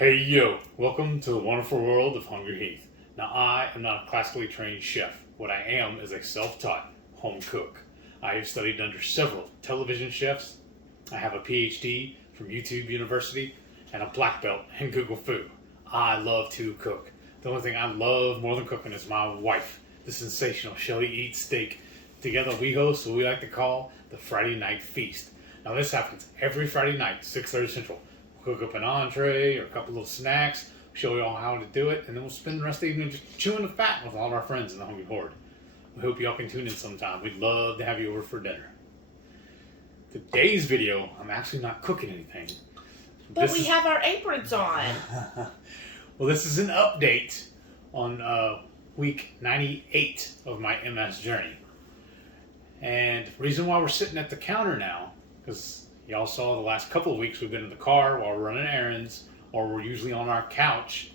Hey yo, welcome to the wonderful world of Hungry Heath. Now I am not a classically trained chef. What I am is a self-taught home cook. I have studied under several television chefs. I have a PhD from YouTube University and a black belt in Google Food. I love to cook. The only thing I love more than cooking is my wife, the sensational Shelly Eats Steak. Together we host what we like to call the Friday Night Feast. Now this happens every Friday night, 6:30 Central. We'll cook up an entree or a couple little snacks, show you all how to do it, and then we'll spend the rest of the evening just chewing the fat with all of our friends in the Hungry Horde. We hope y'all can tune in sometime. We'd love to have you over for dinner. Today's video, I'm actually not cooking anything. But we have our aprons on. Well, this is an update on week 98 of my MS journey. And the reason why we're sitting at the counter now, because y'all saw the last couple of weeks we've been in the car while we're running errands, or we're usually on our couch.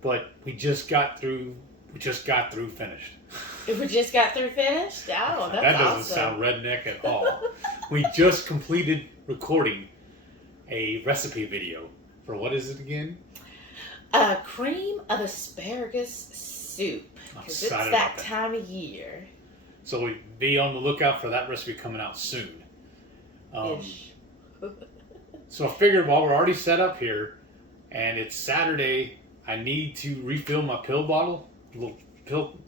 But we just got through finished. We just got through finished? Oh, that's that doesn't awesome. sound redneck at all. We just completed recording a recipe video for, what is it again? A cream of asparagus soup. Because it's that time of year. So we be on the lookout for that recipe coming out soon. So I figured while we're already set up here, and it's Saturday, I need to refill my pill bottle. A little pill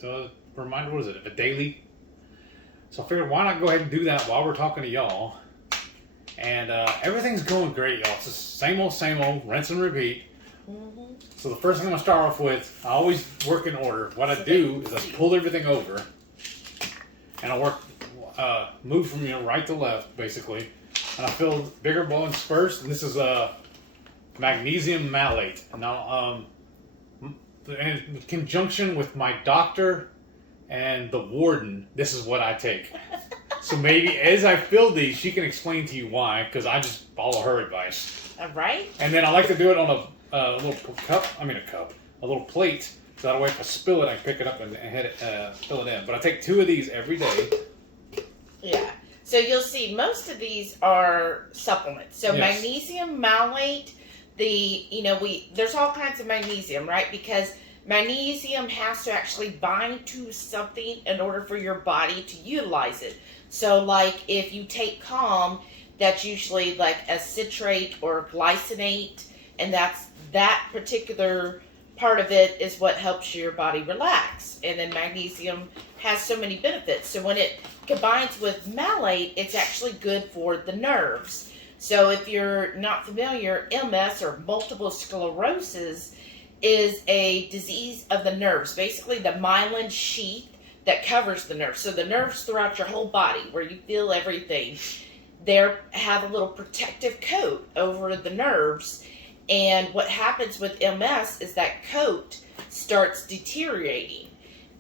reminder, what is it? A daily. So I figured why not go ahead and do that while we're talking to y'all. And everything's going great, y'all. It's the same old, rinse and repeat. Mm-hmm. So the first thing I'm going to start off with, I always work in order. What I do is I pull everything over, and I move from right to left, basically. And I fill bigger bowls first, and this is magnesium malate. Now, in conjunction with my doctor and the warden, this is what I take. So maybe as I fill these, she can explain to you why, because I just follow her advice. All right. And then I like to do it on a little a little plate, so that way if I spill it, I can pick it up and fill it in. But I take 2 of these every day. Yeah. So you'll see most of these are supplements. So yes. Magnesium malate, there's all kinds of magnesium, right? Because magnesium has to actually bind to something in order for your body to utilize it. So like if you take Calm, that's usually like a citrate or glycinate, and that particular part of it is what helps your body relax. And then magnesium has so many benefits. So when it combines with malate, it's actually good for the nerves. So if you're not familiar, MS or multiple sclerosis is a disease of the nerves, basically the myelin sheath that covers the nerves. So the nerves throughout your whole body, where you feel everything, they have a little protective coat over the nerves. And what happens with MS is that coat starts deteriorating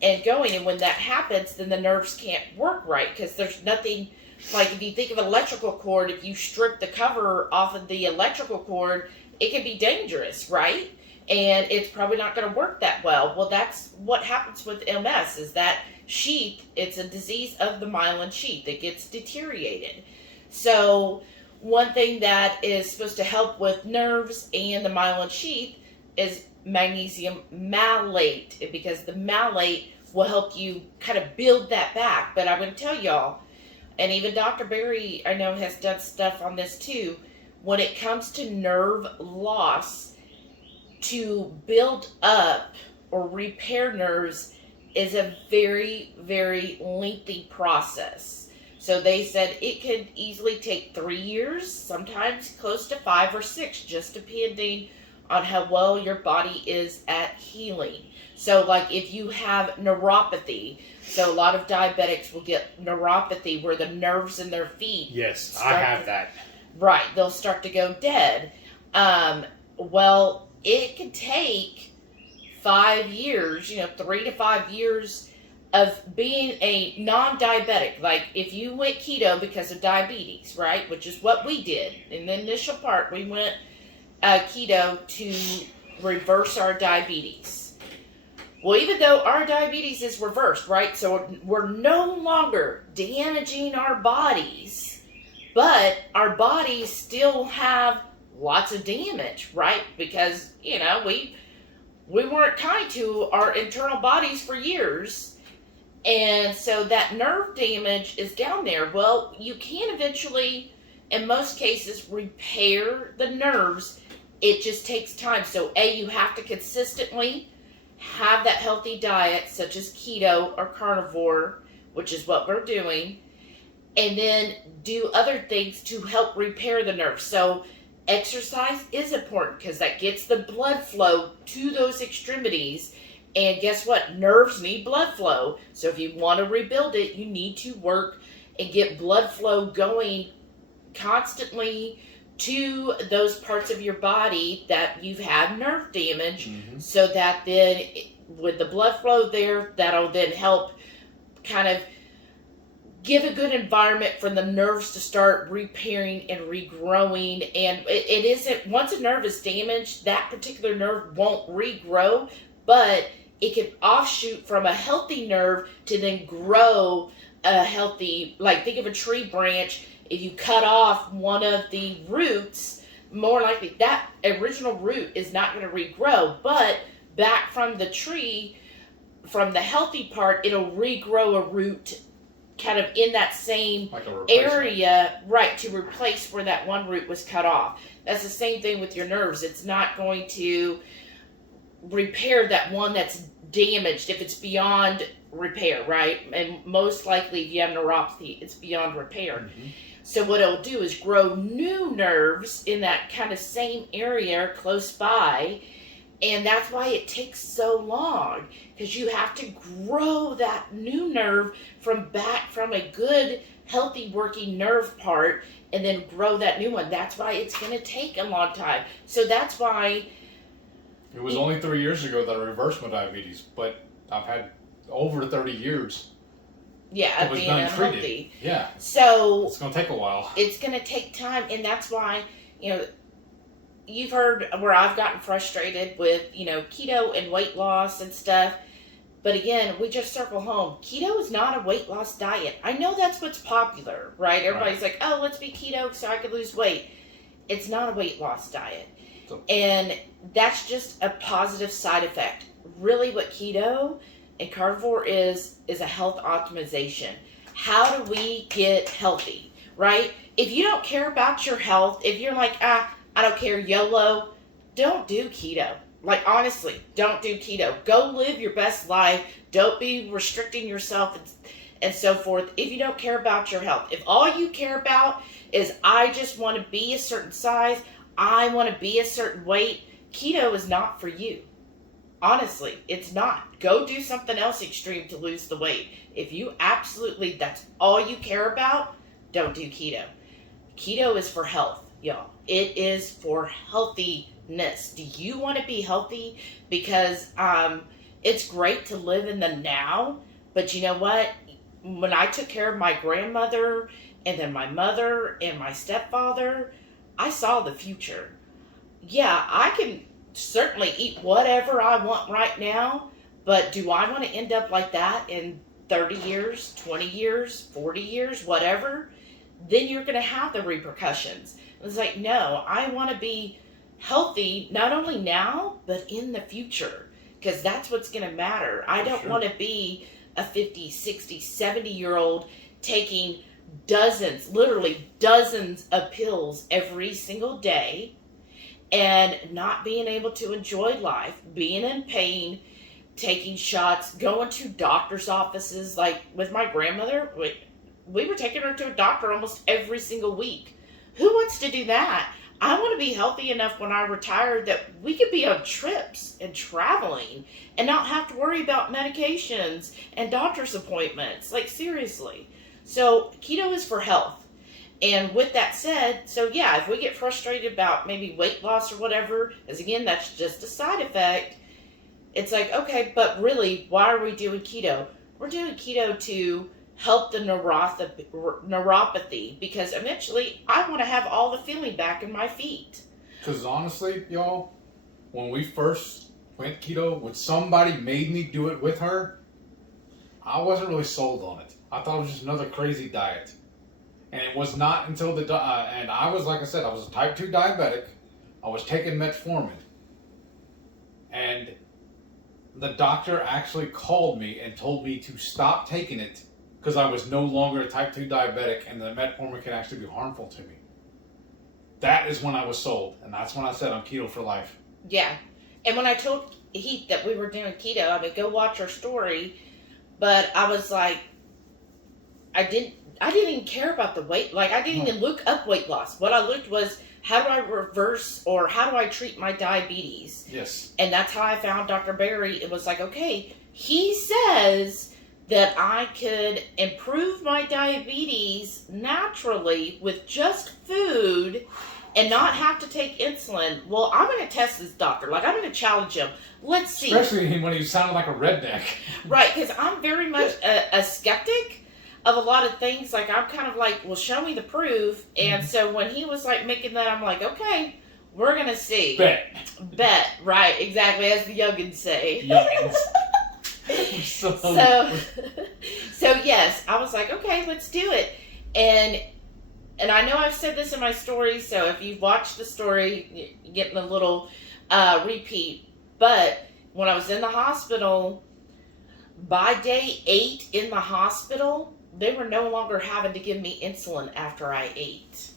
and going. And when that happens, then the nerves can't work right, because there's nothing, like if you think of an electrical cord, if you strip the cover off of the electrical cord, it can be dangerous, right? And it's probably not going to work that well. Well, that's what happens with MS, is that sheath, it's a disease of the myelin sheath. It gets deteriorated. So one thing that is supposed to help with nerves and the myelin sheath is magnesium malate, because the malate will help you kind of build that back. But I'm going to tell y'all, and even Dr. Barry, I know, has done stuff on this too, when it comes to nerve loss, to build up or repair nerves is a very, very lengthy process. So they said it could easily take 3 years, sometimes close to 5 or 6, just depending on how well your body is at healing. So like if you have neuropathy, so a lot of diabetics will get neuropathy where the nerves in their feet. Yes, I have that. Right, they'll start to go dead. Well, it can take 5 years, 3 to 5 years of being a non-diabetic. Like if you went keto because of diabetes, right, which is what we did in the initial part, we went keto to reverse our diabetes. Well, even though our diabetes is reversed, right, so we're no longer damaging our bodies, but our bodies still have lots of damage, right? Because, we weren't kind to our internal bodies for years. And so that nerve damage is down there. Well, you can eventually, in most cases, repair the nerves. It just takes time. So, you have to consistently have that healthy diet, such as keto or carnivore, which is what we're doing, and then do other things to help repair the nerves. So, exercise is important because that gets the blood flow to those extremities. And guess what? Nerves need blood flow. So if you want to rebuild it, you need to work and get blood flow going constantly to those parts of your body that you've had nerve damage, so that then with the blood flow there, that'll then help kind of give a good environment for the nerves to start repairing and regrowing. And it isn't, once a nerve is damaged, that particular nerve won't regrow, but it can offshoot from a healthy nerve to then grow a healthy, like think of a tree branch. If you cut off one of the roots, more likely that original root is not going to regrow, but back from the tree, from the healthy part, it'll regrow a root kind of in that same area, right, to replace where that one root was cut off. That's the same thing with your nerves. It's not going to repair that one that's damaged if it's beyond repair, right? And most likely if you have neuropathy, it's beyond repair. So what it'll do is grow new nerves in that kind of same area close by. And that's why it takes so long, because you have to grow that new nerve from a good, healthy working nerve part, and then grow that new one. That's why it's going to take a long time. So that's why it was only 3 years ago that I reversed my diabetes, but I've had over 30 years. Yeah, being unhealthy. Yeah. So it's going to take a while. It's going to take time, and that's why, you've heard where I've gotten frustrated with, keto and weight loss and stuff. But again, we just circle home. Keto is not a weight loss diet. I know that's what's popular, right? Everybody's like, oh, let's be keto so I can lose weight. It's not a weight loss diet. And that's just a positive side effect. Really what keto and carnivore is a health optimization. How do we get healthy, right? If you don't care about your health, if you're like, I don't care, YOLO, don't do keto. Like, honestly, don't do keto. Go live your best life. Don't be restricting yourself and so forth if you don't care about your health. If all you care about is, I just want to be a certain size, I want to be a certain weight, keto is not for you. Honestly, it's not. Go do something else extreme to lose the weight. If you absolutely, that's all you care about, don't do keto. Keto is for health, y'all. It is for healthiness. Do you want to be healthy? Because it's great to live in the now, but you know what? When I took care of my grandmother and then my mother and my stepfather, I saw the future. Yeah, I can certainly eat whatever I want right now, but do I want to end up like that in 30 years, 20 years, 40 years, whatever? Then you're going to have the repercussions. It's like, no, I want to be healthy, not only now, but in the future, because that's what's going to matter. I don't want to be a 50, 60, 70-year-old taking literally dozens of pills every single day and not being able to enjoy life, being in pain, taking shots, going to doctor's offices. Like with my grandmother, we were taking her to a doctor almost every single week. Who wants to do that? I want to be healthy enough when I retire that we could be on trips and traveling and not have to worry about medications and doctor's appointments. Like, seriously. So keto is for health. And with that said, so yeah, if we get frustrated about maybe weight loss or whatever, as again, that's just a side effect. It's like, okay, but really, why are we doing keto? We're doing keto to help the neuropathy, because eventually I want to have all the feeling back in my feet. Because honestly, y'all, when we first went keto, when somebody made me do it with her, I wasn't really sold on it. I thought it was just another crazy diet. And it was not until and I was, like I said, I was a type 2 diabetic. I was taking metformin, and the doctor actually called me and told me to stop taking it because I was no longer a type 2 diabetic and the metformin can actually be harmful to me. That is when I was sold, and that's when I said I'm keto for life. Yeah. And when I told Heath that we were doing keto, I would go watch our story, but I was like, I didn't even care about the weight. Like, I didn't even look up weight loss. What I looked was, how do I reverse or how do I treat my diabetes? Yes. And that's how I found Dr. Berry. It was like, okay, he says that I could improve my diabetes naturally with just food and not have to take insulin. Well, I'm going to test this doctor. Like, I'm going to challenge him. Let's see. Especially when he sounded like a redneck. Right, because I'm very much a skeptic of a lot of things. Like, I'm kind of like, well, show me the proof. And so when he was like making that, I'm like, okay, we're going to see. Bet, right, exactly, as the youngins say. Youngins. So yes, I was like, okay, let's do it. And I know I've said this in my story, so if you've watched the story, you're getting a little repeat. But when I was in the hospital, by day 8 in the hospital, they were no longer having to give me insulin after I ate.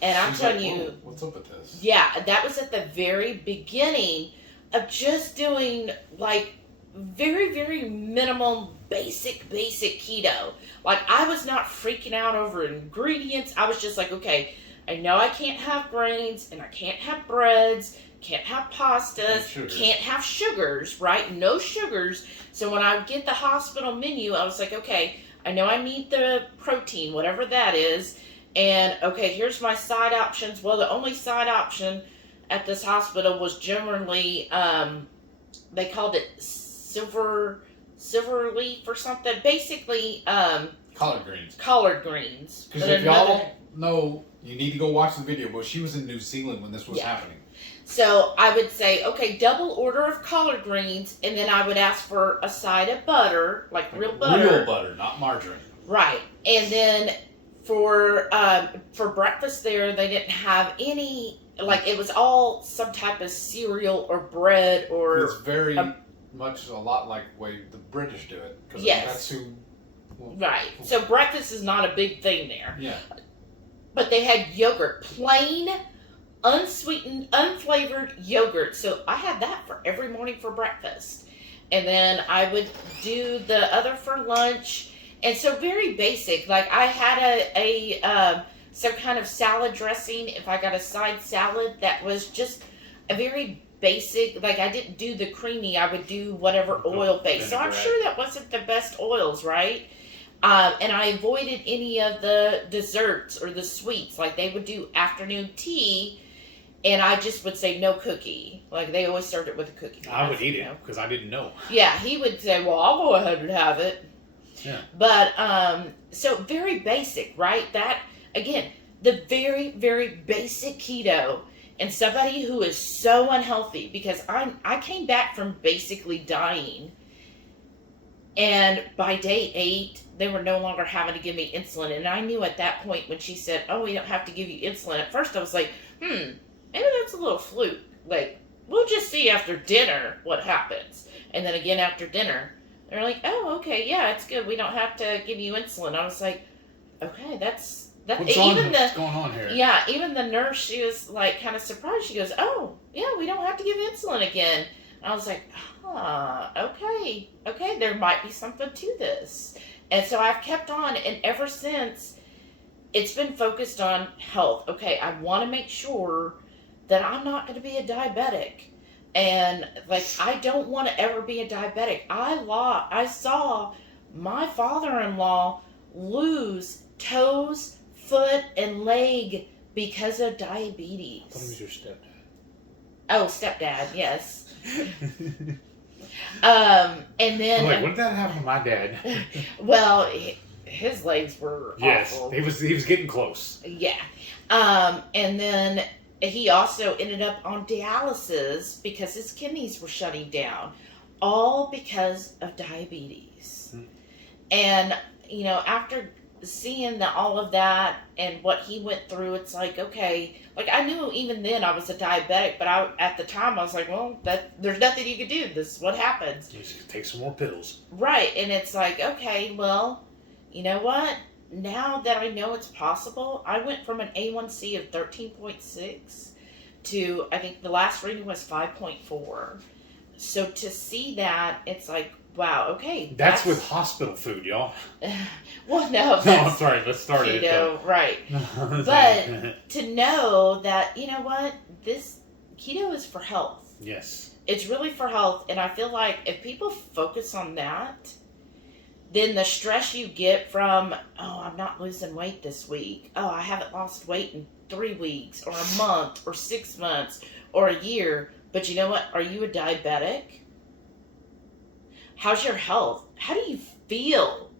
And I'm telling you, what's up with this? Yeah, that was at the very beginning of just doing like very, very minimum, basic keto. Like, I was not freaking out over ingredients. I was just like, okay, I know I can't have grains, and I can't have breads, can't have pastas, can't have sugars, right? No sugars. So when I get the hospital menu, I was like, okay, I know I need the protein, whatever that is, and okay, here's my side options. Well, the only side option at this hospital was generally, they called it silver leaf or something. Basically, collard greens. Collard greens. Because if y'all don't know, you need to go watch the video. But she was in New Zealand when this was happening. So I would say, okay, double order of collard greens, and then I would ask for a side of butter, like real butter. Real butter, not margarine. Right. And then for breakfast there, they didn't have any, like, it was all some type of cereal or bread or... It's very much a lot like the way the British do it. Because that's who... Well, right. So breakfast is not a big thing there. Yeah. But they had yogurt, plain, unsweetened, unflavored yogurt. So I had that for every morning for breakfast. And then I would do the other for lunch. And so very basic. Like, I had some kind of salad dressing. If I got a side salad, that was just a very basic. Like, I didn't do the creamy. I would do whatever oil base. So I'm sure that wasn't the best oils, right? And I avoided any of the desserts or the sweets. Like, they would do afternoon tea, and I just would say no cookie. Like, they always served it with a cookie. I would eat it because I didn't know. Yeah, he would say, well, I'll go ahead and have it. Yeah. But, so very basic, right? That, again, the very, very basic keto, and somebody who is so unhealthy, because I came back from basically dying, and by day 8, they were no longer having to give me insulin. And I knew at that point when she said, oh, we don't have to give you insulin. At first I was like, maybe that's a little fluke. Like, we'll just see after dinner what happens. And then again after dinner, they're like, oh, okay, yeah, it's good. We don't have to give you insulin. I was like, okay, that's... What's going on here? Yeah, even the nurse, she was like kind of surprised. She goes, oh, yeah, we don't have to give insulin again. And I was like, okay, there might be something to this. And so I've kept on, and ever since, it's been focused on health. Okay, I want to make sure that I'm not going to be a diabetic. And, like, I don't want to ever be a diabetic. I saw my father-in-law lose toes, foot, and leg because of diabetes. I thought he was your stepdad. Oh, stepdad, yes. And then... I'm like, what did that happen to my dad? Well, his legs were awful. Yes, he was getting close. Yeah. And then he also ended up on dialysis because his kidneys were shutting down. All because of diabetes. And, after seeing all of that and what he went through, it's like, okay, like I knew even then I was a diabetic, but at the time I was like, well, there's nothing you can do. This is what happens. You just take some more pills. Right. And it's like, okay, well, you know what? Now that I know it's possible, I went from an A1C of 13.6 to, I think the last reading was 5.4. So to see that, it's like, wow, okay. That's with hospital food, y'all. Well, no. No, I'm sorry. Let's start it. Keto, right. But to know that, you know what? This keto is for health. Yes. It's really for health. And I feel like if people focus on that, then the stress you get from, oh, I'm not losing weight this week. Oh, I haven't lost weight in 3 weeks or a month or 6 months or a year. But you know what? Are you a diabetic? How's your health? How do you feel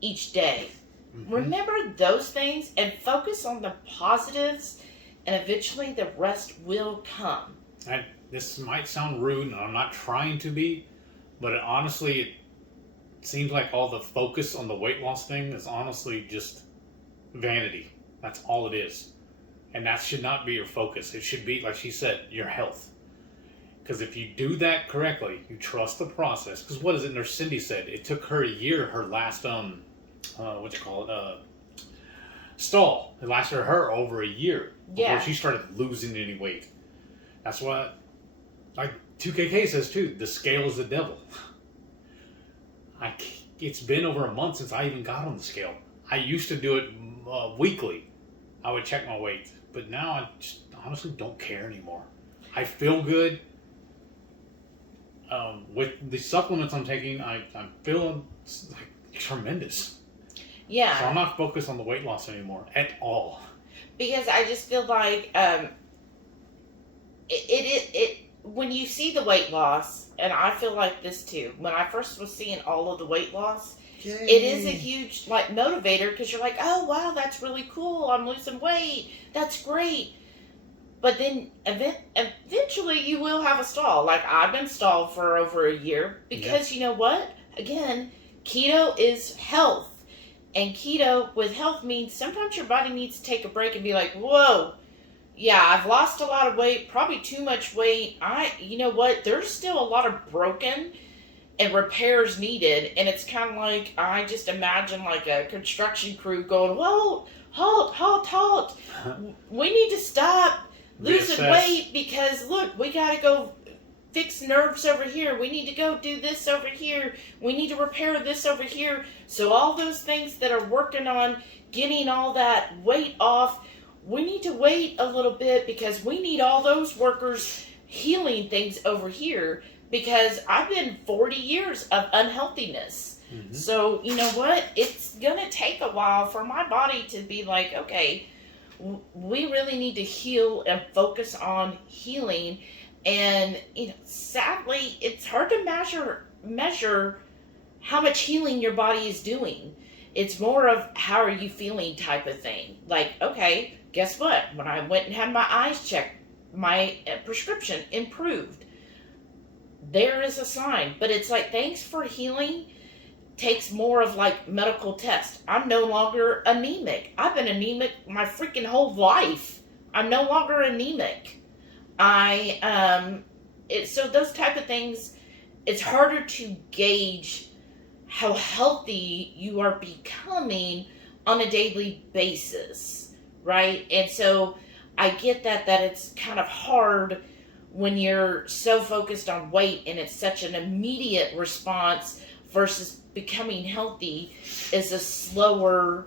each day? Mm-hmm. Remember those things and focus on the positives, and eventually the rest will come. This might sound rude, and I'm not trying to be, but honestly, it seems like all the focus on the weight loss thing is honestly just vanity. That's all it is. And that should not be your focus. It should be, like she said, your health. Because if you do that correctly, you trust the process. Because what is it? Nurse Cindy said it took her a year. Her last stall. It lasted her over a year before she started losing any weight. That's what, like 2KK says too. The scale is the devil. It's been over a month since I even got on the scale. I used to do it weekly. I would check my weight, but now I just honestly don't care anymore. I feel good. With the supplements I'm taking, I'm feeling like tremendous. Yeah. So I'm not focused on the weight loss anymore at all. Because I just feel like it when you see the weight loss, and I feel like this too. When I first was seeing all of the weight loss, it is a huge like motivator because you're like, oh wow, that's really cool. I'm losing weight. That's great. But then eventually you will have a stall. Like I've been stalled for over a year because you know what? Again, keto is health. And keto with health means sometimes your body needs to take a break and be like, whoa, yeah, I've lost a lot of weight, probably too much weight. You know what? There's still a lot of broken and repairs needed. And it's kind of like, I just imagine like a construction crew going, whoa, halt. We need to stop losing weight because look, we got to go fix nerves over here. We need to go do this over here. We need to repair this over here. So all those things that are working on getting all that weight off, we need to wait a little bit because we need all those workers healing things over here because I've been 40 years of unhealthiness. Mm-hmm. So you know what? It's going to take a while for my body to be like, okay, we really need to heal and focus on healing. And you know, sadly, it's hard to measure how much healing your body is doing. It's more of how are you feeling type of thing. Like, okay, guess what? When I went and had my eyes checked, my prescription improved. There is a sign. But it's like, thanks for healing takes more of like medical tests. I'm no longer anemic. I've been anemic my freaking whole life. I'm no longer anemic. So those type of things, it's harder to gauge how healthy you are becoming on a daily basis, right? And so I get that it's kind of hard when you're so focused on weight and it's such an immediate response versus becoming healthy is a slower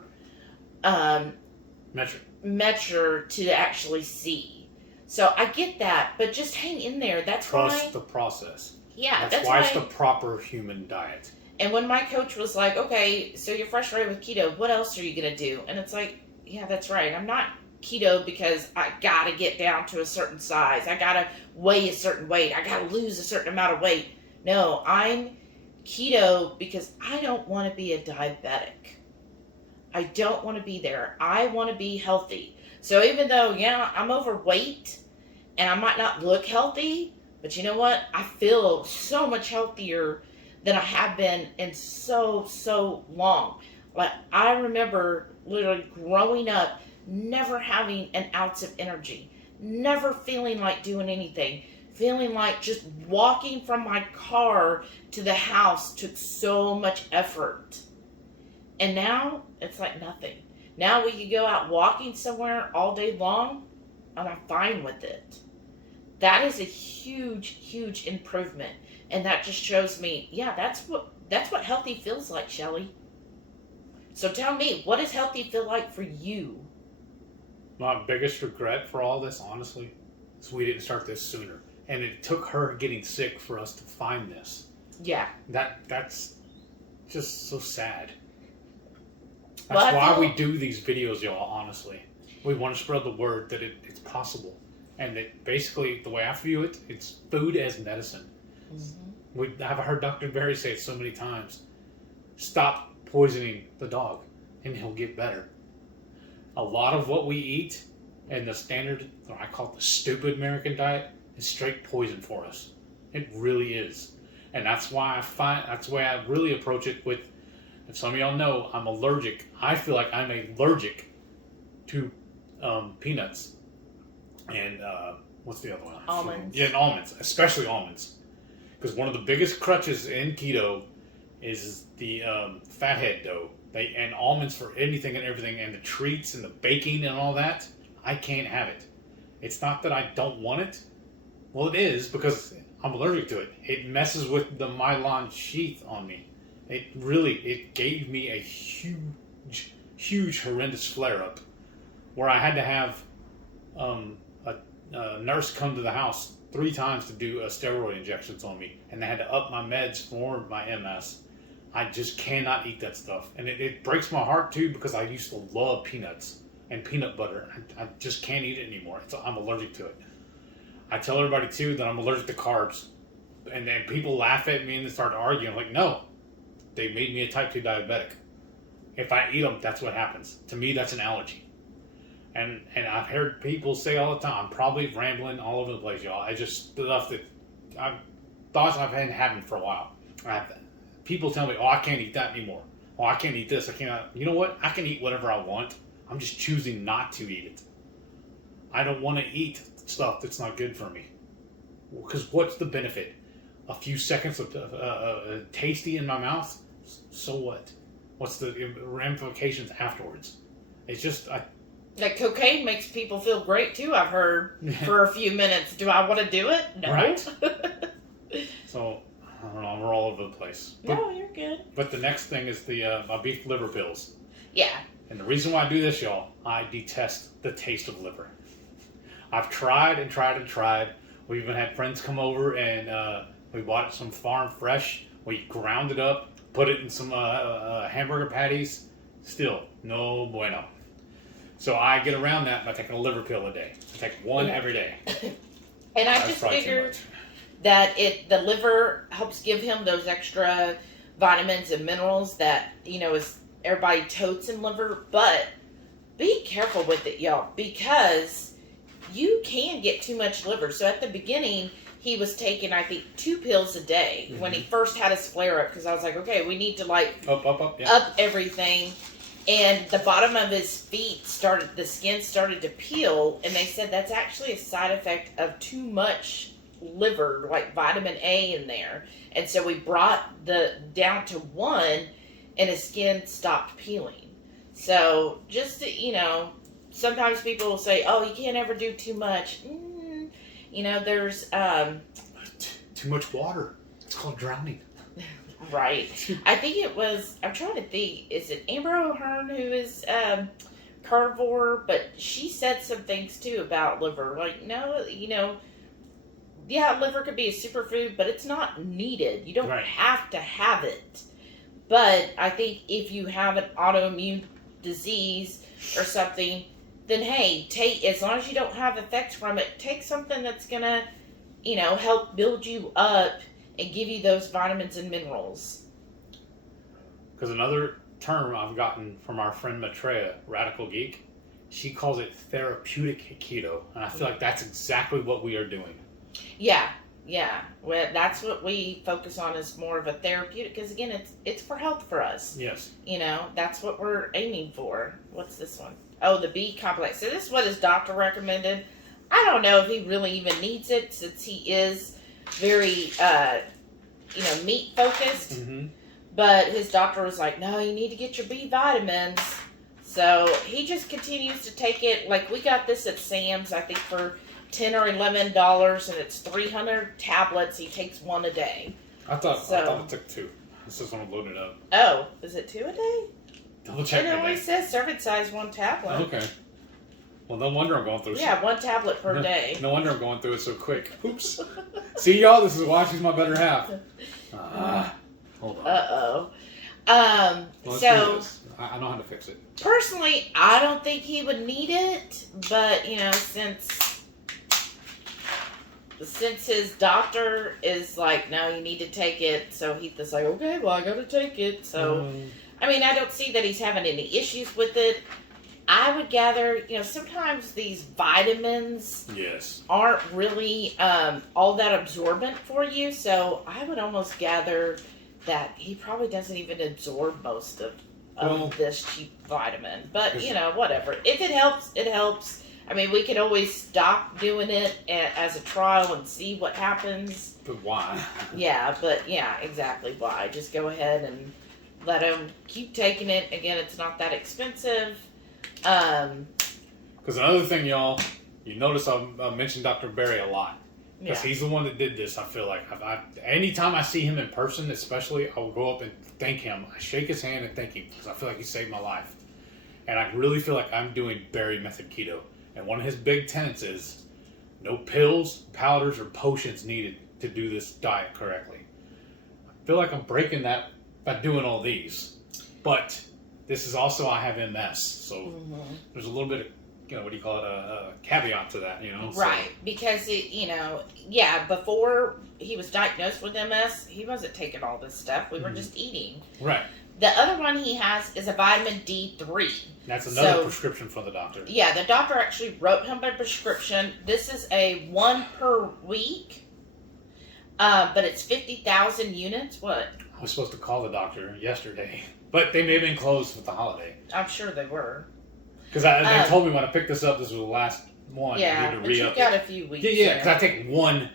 measure to actually see. So I get that, but just hang in there. Trust the process. Yeah, that's why it's the proper human diet. And when my coach was like, okay, so you're frustrated with keto, what else are you going to do? And it's like, yeah, that's right. I'm not keto because I got to get down to a certain size. I got to weigh a certain weight. I got to lose a certain amount of weight. No, I'm keto because I don't want to be a diabetic. I don't want to be there. I want to be healthy. So even though, yeah, I'm overweight and I might not look healthy, but you know what? I feel so much healthier than I have been in so long. Like, I remember literally growing up, never having an ounce of energy, never feeling like doing anything, feeling like just walking from my car to the house took so much effort. And now it's like nothing. Now we can go out walking somewhere all day long, and I'm fine with it. That is a huge, huge improvement. And that just shows me, yeah, that's what healthy feels like, Shelly. So tell me, what does healthy feel like for you? My biggest regret for all this, honestly, is we didn't start this sooner. And it took her getting sick for us to find this. Yeah. That's just so sad. That's why we do these videos, y'all, honestly. We want to spread the word that it's possible. And that basically, the way I view it, it's food as medicine. Mm-hmm. I've heard Dr. Berry say it so many times. Stop poisoning the dog, and he'll get better. A lot of what we eat and the standard, or I call it the stupid American diet, is straight poison for us. It really is. And that's why that's the way I really approach it with, if some of y'all know, I'm allergic. I feel like I'm allergic to peanuts. And what's the other one? Almonds. Yeah, and almonds, especially almonds. Because one of the biggest crutches in keto is the fathead dough. And almonds for anything and everything, and the treats and the baking and all that, I can't have it. It's not that I don't want it. Well, it is, because I'm allergic to it. It messes with the myelin sheath on me. It gave me a huge, huge, horrendous flare-up where I had to have a nurse come to the house 3 times to do steroid injections on me, and they had to up my meds for my MS. I just cannot eat that stuff. And it breaks my heart, too, because I used to love peanuts and peanut butter. I just can't eat it anymore. I'm allergic to it. I tell everybody, too, that I'm allergic to carbs. And then people laugh at me and they start arguing. I'm like, no, they made me a type 2 diabetic. If I eat them, that's what happens. To me, that's an allergy. And I've heard people say all the time, I'm probably rambling all over the place, y'all. I just stuff that thoughts I've been having for a while. People tell me, oh, I can't eat that anymore. Oh, I can't eat this. I can't. You know what? I can eat whatever I want. I'm just choosing not to eat it. I don't want to eat stuff that's not good for me. Because what's the benefit? A few seconds of tasty in my mouth? So what? What's the ramifications afterwards? It's just... Like cocaine makes people feel great too, I've heard, for a few minutes. Do I want to do it? No. Right. So... I don't know, we're all over the place. No, you're good. But the next thing is the my beef liver pills. Yeah. And the reason why I do this, y'all, I detest the taste of liver. I've tried and tried and tried. We even had friends come over and we bought some farm fresh. We ground it up, put it in some hamburger patties. Still, no bueno. So I get around that by taking a liver pill a day. I take one every day. And I just figured that the liver helps give him those extra vitamins and minerals that, is everybody totes in liver. But be careful with it, y'all, because you can get too much liver. So at the beginning, he was taking, I think, 2 pills a day when he first had his flare-up, because I was like, okay, we need to, up everything. And the bottom of his feet the skin started to peel, and they said that's actually a side effect of too much liver, like vitamin A in there. And so we brought down to 1, and his skin stopped peeling. So just, sometimes people will say, oh, you can't ever do too much. There's... Too much water. It's called drowning. Right. I think it was, I'm trying to think, is it Amber O'Hearn who is carnivore? But she said some things too about liver. Like, no, yeah, liver could be a superfood, but it's not needed. You don't have to have it. But I think if you have an autoimmune disease or something, then hey, as long as you don't have effects from it, take something that's going to, help build you up and give you those vitamins and minerals. Because another term I've gotten from our friend Maitreya, Radical Geek, she calls it therapeutic keto. And I feel like that's exactly what we are doing. Yeah. Yeah, well, that's what we focus on is more of a therapeutic because again, it's for health for us. Yes. You know, that's what we're aiming for. What's this one? Oh, the B complex. So this is what his doctor recommended. I don't know if he really even needs it since he is very, meat focused. Mm-hmm. But his doctor was like, no, you need to get your B vitamins. So he just continues to take it. Like we got this at Sam's, I think for $10 or $11, and it's 300 tablets. He takes one a day. I thought it took 2. This is when I loaded up. Oh, is it 2 a day? Double check. It only says serving size 1 tablet. Okay. Well, no wonder I'm going through. Yeah, 1 tablet per day. No wonder I'm going through it so quick. Oops. See y'all. This is why she's my better half. Hold on. Uh-oh. Well, so I know how to fix it. Personally, I don't think he would need it, but since his doctor is like, no, you need to take it, so he's like, okay, well, I gotta take it. So, I mean, I don't see that he's having any issues with it. I would gather, sometimes these vitamins aren't really all that absorbent for you, so I would almost gather that he probably doesn't even absorb most of this cheap vitamin. But, whatever. If it helps, it helps. I mean, we could always stop doing it as a trial and see what happens. But why? Yeah, exactly why. Just go ahead and let him keep taking it. Again, it's not that expensive. Because another thing, y'all, you notice I mention Dr. Berry a lot. Because he's the one that did this, I feel like. Anytime I see him in person, especially, I will go up and thank him. I shake his hand and thank him because I feel like he saved my life. And I really feel like I'm doing Berry method keto. And one of his big tenets is no pills, powders, or potions needed to do this diet correctly. I feel like I'm breaking that by doing all these. But this is also, I have MS. So there's a little bit of, what do you call it, a caveat to that, Right, because, before he was diagnosed with MS, he wasn't taking all this stuff. We were just eating. Right. The other one he has is a vitamin D3. That's another prescription from the doctor. Yeah, the doctor actually wrote him a prescription. This is a 1 per week, but it's 50,000 units. What? I was supposed to call the doctor yesterday, but they may have been closed with the holiday. I'm sure they were. Because they told me when I picked this up, this was the last one. Yeah, but you got a few weeks. Yeah, because I take one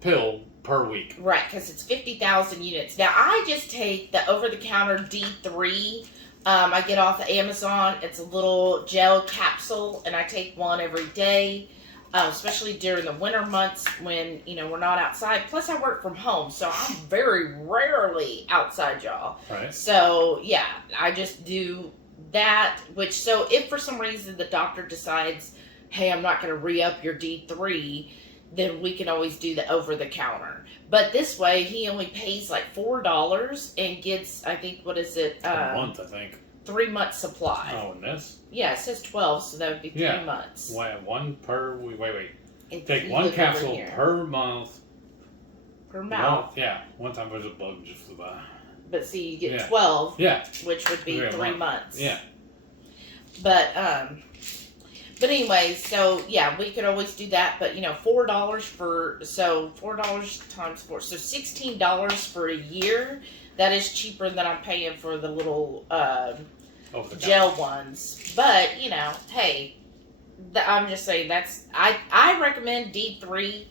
pill per week. Right, because it's 50,000 units. Now, I just take the over-the-counter D3. I get off of Amazon. It's a little gel capsule, and I take one every day, especially during the winter months when, we're not outside. Plus, I work from home, so I'm very rarely outside, y'all. Right. So, yeah, I just do that, so if for some reason the doctor decides, hey, I'm not going to re-up your D3, then we can always do the over-the-counter. But this way, he only pays like $4 and gets, I think, what is it? A month, I think. 3 months supply. Oh, and this? Yeah, it says 12, so that would be 3 months. One per week. Wait. Take one capsule per month. Per mouth. Yeah. One time there's a bug just flew by. But see, you get 12, which would be 3 months. Yeah. But anyway, so yeah, we could always do that. But $4 $4 times 4, so $16 for a year. That is cheaper than I'm paying for the little gel ones. But hey, I'm just saying I recommend D3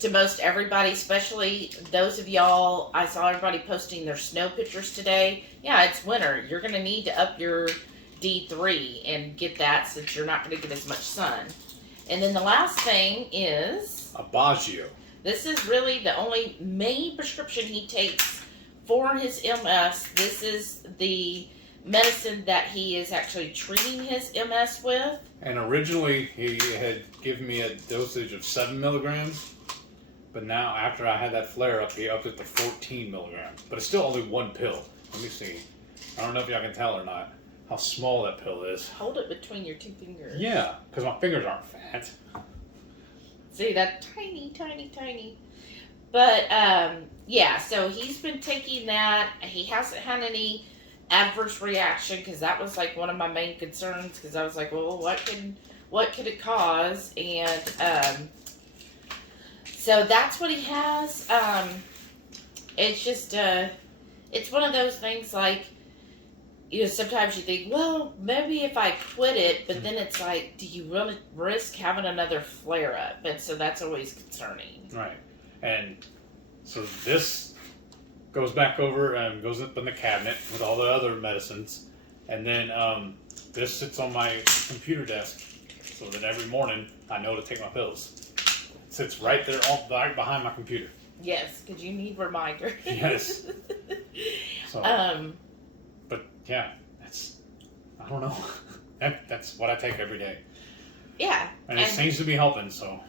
to most everybody, especially those of y'all. I saw everybody posting their snow pictures today. Yeah, it's winter. You're going to need to up your D3 and get that since you're not going to get as much sun. And then the last thing is Abaggio. This is really the only main prescription he takes for his MS. This is the medicine that he is actually treating his MS with. And originally he had given me a dosage of 7 milligrams. But now, after I had that flare-up, he upped it to 14 milligrams. But it's still only one pill. Let me see. I don't know if y'all can tell or not how small that pill is. Hold it between your 2 fingers. Yeah, because my fingers aren't fat. See, that tiny, tiny, tiny. But, so he's been taking that. He hasn't had any adverse reaction, because that was, like, one of my main concerns, because I was like, well, what could it cause? And, So that's what he has. It's just, it's one of those things like, sometimes you think, well, maybe if I quit it, but then it's like, do you really risk having another flare up? And so that's always concerning. Right. And so this goes back over and goes up in the cabinet with all the other medicines. And then this sits on my computer desk so that every morning I know to take my pills. It sits right there, right behind my computer. Yes, because you need reminders. Yes. So, but yeah, I don't know. That's what I take every day. Yeah. And it seems to be helping, so.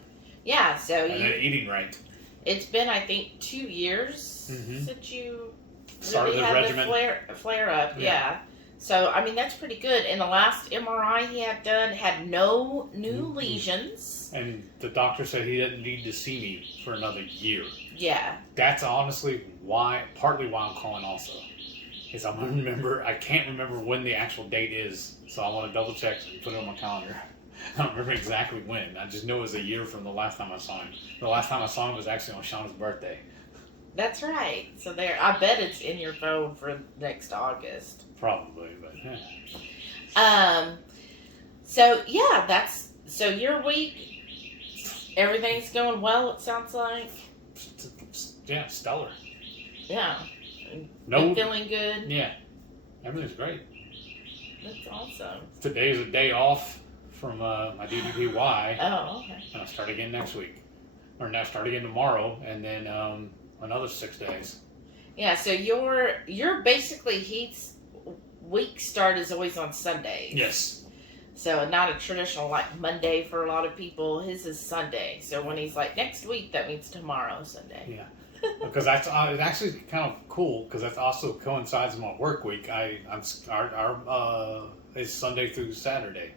Yeah, so and then eating right. It's been, I think, 2 years since you started really the had regimen. the flare up. Yeah. So, I mean, that's pretty good. And the last MRI he had done had no new lesions. And the doctor said he didn't need to see me for another year. Yeah. That's honestly partly why I'm calling also. Is I can't remember when the actual date is, so I want to double check and put it on my calendar. I don't remember exactly when. I just know it was a year from the last time I saw him. The last time I saw him was actually on Shauna's birthday. That's right. So I bet it's in your phone for next August. Probably, but yeah. So your week, everything's going well, it sounds like. Yeah, stellar. Yeah. No, feeling good. Yeah, everything's great. That's awesome. Today's a day off from my DDPY. Oh, okay. And I'll start again next week. Or now start again tomorrow, and then another 6 days. Yeah, so you're basically, week start is always on Sundays. Yes. So not a traditional like Monday for a lot of people. His is Sunday. So when he's like next week, that means tomorrow Sunday. Yeah. Because that's it's actually kind of cool because that also coincides with my work week. Our is Sunday through Saturday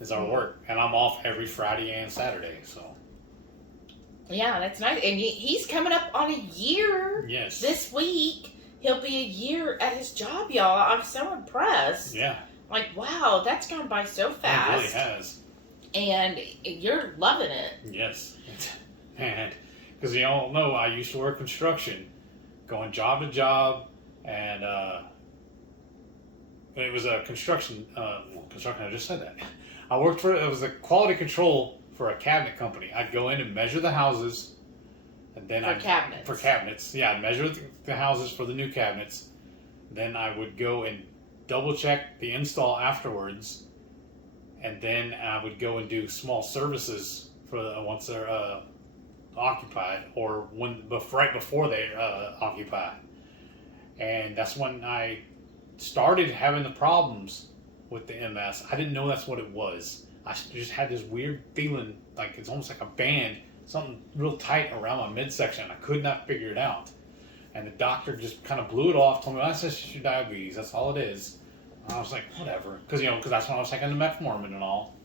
is our work, and I'm off every Friday and Saturday. So yeah, that's nice. And he's coming up on a year. Yes. This week he'll be a year at his job, y'all. I'm so impressed. Yeah. Like wow, that's gone by so fast. It really has. And you're loving it. Yes. And because you all know, I used to work construction, going job to job, and it was a construction. I just said that. It was a quality control for a cabinet company. I'd go in and measure the houses, and then cabinets. For cabinets, yeah, I'd measure the houses for the new cabinets. Then I would go and double check the install afterwards, and then I would go and do small services for once they're occupied, or right before they occupy. And that's when I started having the problems with the MS. I didn't know that's what it was. I just had this weird feeling, like it's almost like a band, something real tight around my midsection. I could not figure it out. And the doctor just kind of blew it off, told me, well, that's just your diabetes, that's all it is. And I was like, whatever, because that's when I was taking the metformin and all.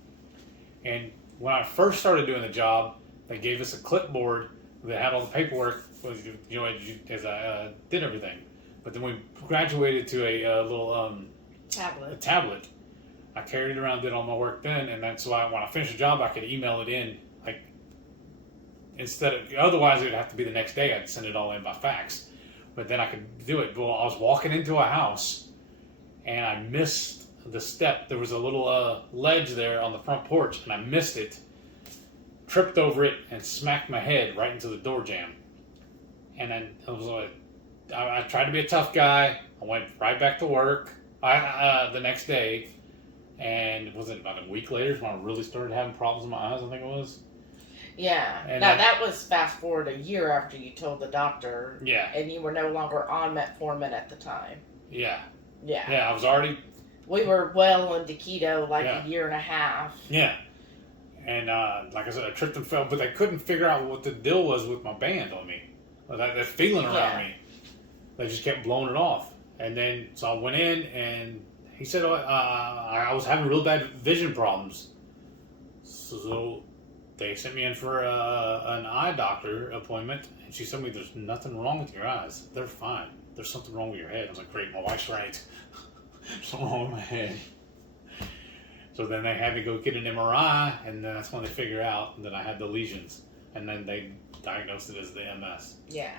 And when I first started doing the job, they gave us a clipboard that had all the paperwork, as I did everything. But then we graduated to a little tablet. I carried it around, did all my work then, and that's why when I finished the job, I could email it in. Like otherwise it would have to be the next day. I'd send it all in by fax. But then I could do it. Well, I was walking into a house, and I missed the step. There was a little ledge there on the front porch, and I missed it. Tripped over it and smacked my head right into the door jamb. And then I was like, I tried to be a tough guy. I went right back to work the next day, and was it about a week later when I really started having problems in my eyes? I think it was. Yeah. And now that was fast forward a year after you told the doctor. Yeah. And you were no longer on metformin at the time. Yeah. Yeah. Yeah, I was already. We were well into keto a year and a half. Yeah. And like I said, I tripped and fell, but I couldn't figure out what the deal was with my band on me. That feeling around me. They just kept blowing it off. And then, so I went in, and he said I was having real bad vision problems. So they sent me in for an eye doctor appointment, and she told me there's nothing wrong with your eyes. They're fine. There's something wrong with your head. I was like, great, my wife's right. Something wrong with my head. So then they had me go get an MRI, and then that's when they figured out that I had the lesions. and then they diagnosed it as the MS. Yeah.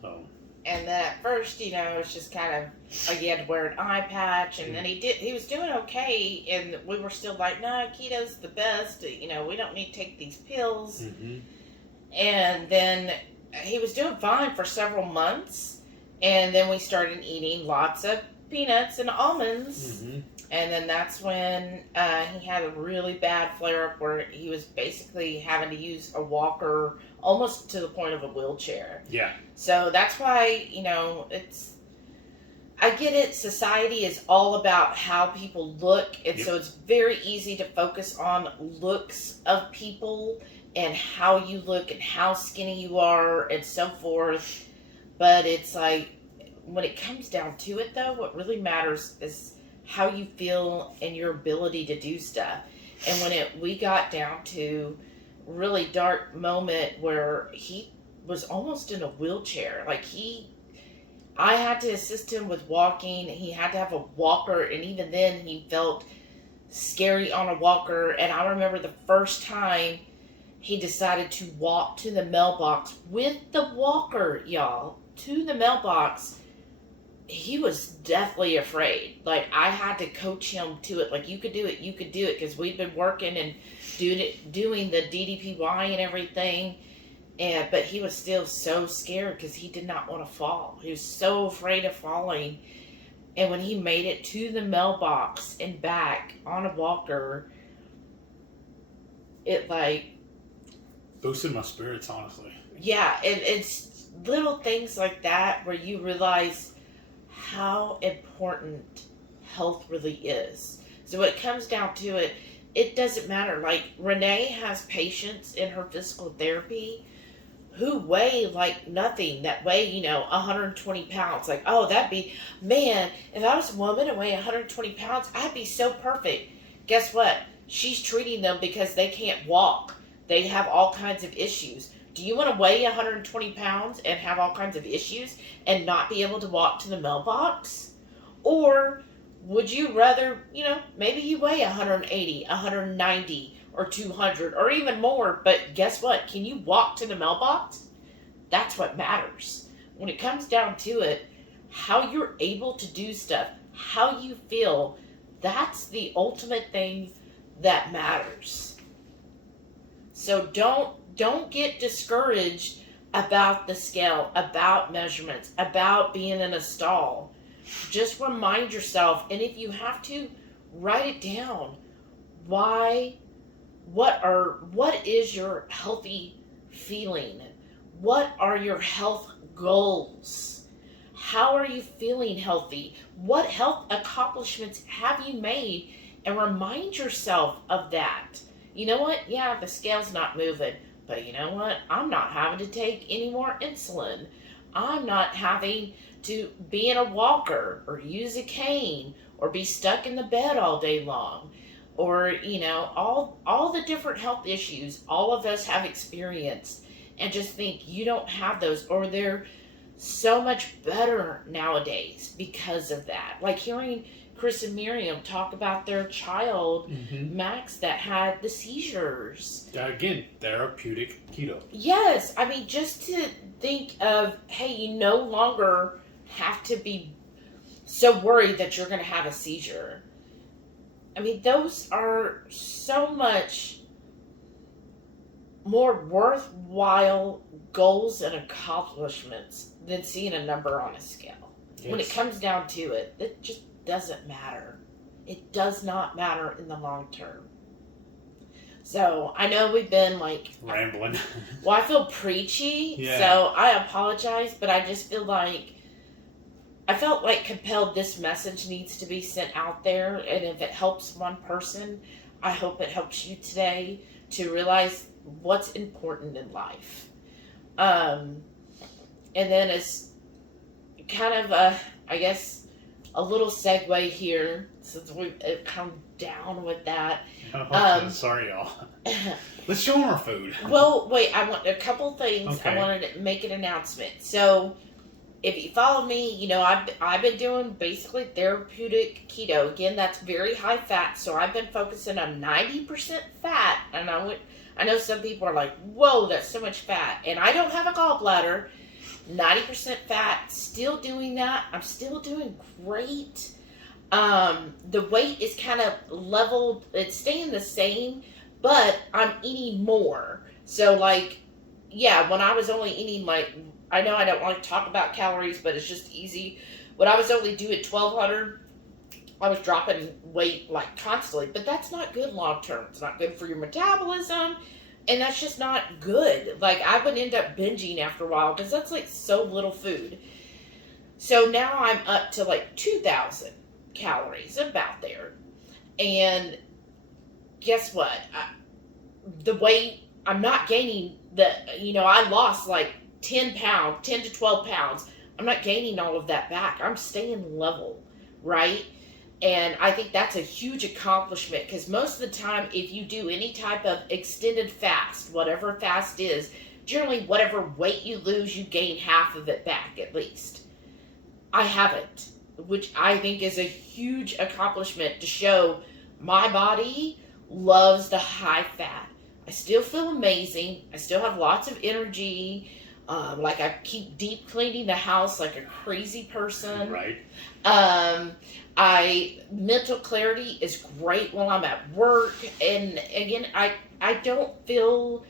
So. And then at first, you know, it's just kind of like he had to wear an eye patch, and then he was doing okay, and we were still like, no, keto's the best, you know, we don't need to take these pills. Mm-hmm. And then he was doing fine for several months, and then we started eating lots of peanuts and almonds, and then that's when he had a really bad flare-up where he was basically having to use a walker almost to the point of a wheelchair. Yeah. So that's why, you know, I get it, society is all about how people look, and so it's very easy to focus on looks of people and how you look and how skinny you are and so forth. But it's like, when it comes down to it, though, what really matters is how you feel and your ability to do stuff. And when we got down to really dark moment where he was almost in a wheelchair, like I had to assist him with walking. He had to have a walker, and even then he felt scary on a walker. And I remember the first time he decided to walk to the mailbox with the walker, y'all, to the mailbox. He was deathly afraid. Like, I had to coach him to it. Like, you could do it, because we'd been working and doing the DDPY and everything. But he was still so scared because he did not want to fall. He was so afraid of falling. And when he made it to the mailbox and back on a walker, it like boosted my spirits, honestly. Yeah, and it's little things like that where you realize how important health really is. So when it comes down to it, it doesn't matter. Like, Renee has patients in her physical therapy who weigh like nothing, that weigh, you know, 120 pounds. Like, oh, that'd be, man, if I was a woman and weigh 120 pounds, I'd be so perfect. Guess what? She's treating them because they can't walk. They have all kinds of issues. Do you want to weigh 120 pounds and have all kinds of issues and not be able to walk to the mailbox? Or would you rather, you know, maybe you weigh 180, 190, or 200, or even more, but guess what? Can you walk to the mailbox? That's what matters. When it comes down to it, how you're able to do stuff, how you feel, that's the ultimate thing that matters. So don't get discouraged about the scale, about measurements, about being in a stall. Just remind yourself, and if you have to, write it down. What is your healthy feeling? What are your health goals? How are you feeling healthy? What health accomplishments have you made? And remind yourself of that. You know what? Yeah, the scale's not moving. But you know what? I'm not having to take any more insulin. I'm not having to be in a walker or use a cane or be stuck in the bed all day long. Or, you know, all the different health issues all of us have experienced. And just think you don't have those, or they're so much better nowadays because of that. Like hearing Chris and Miriam talk about their child, Max, that had the seizures. Again, therapeutic keto. Yes. I mean, just to think of, hey, you no longer have to be so worried that you're going to have a seizure. I mean, those are so much more worthwhile goals and accomplishments than seeing a number on a scale. Yes. When it comes down to it, it just doesn't matter. It does not matter in the long term. So, I know we've been like rambling. Well, I feel preachy, yeah. So I apologize, but I just feel like I felt like compelled this message needs to be sent out there, and if it helps one person, I hope it helps you today to realize what's important in life. And then as kind of I guess a little segue here, since we've come down with that. Oh, sorry, y'all. Let's show them our food. Well, wait, I want a couple things. Okay. I wanted to make an announcement. So, if you follow me, I've been doing basically therapeutic keto. Again, that's very high fat, so I've been focusing on 90% fat. And I know some people are like, whoa, that's so much fat. And I don't have a gallbladder. 90% fat, still doing that. I'm still doing great. The weight is kind of leveled. It's staying the same, but I'm eating more. So like, yeah, when I was only eating I know I don't want to talk about calories, but it's just easy. When I was only doing 1,200, I was dropping weight like constantly, but that's not good long term. It's not good for your metabolism, and that's just not good. Like, I would end up binging after a while because that's like so little food. So now I'm up to like 2,000 calories, about there. And guess what? The weight, I'm not gaining I lost like 10 to 12 pounds. I'm not gaining all of that back. I'm staying level, right? And I think that's a huge accomplishment, because most of the time, if you do any type of extended fast, whatever fast is, generally whatever weight you lose, you gain half of it back at least. I haven't, which I think is a huge accomplishment to show my body loves the high fat. I still feel amazing. I still have lots of energy. Like, I keep deep cleaning the house like a crazy person. Right. Mental clarity is great while I'm at work. And again, I don't feel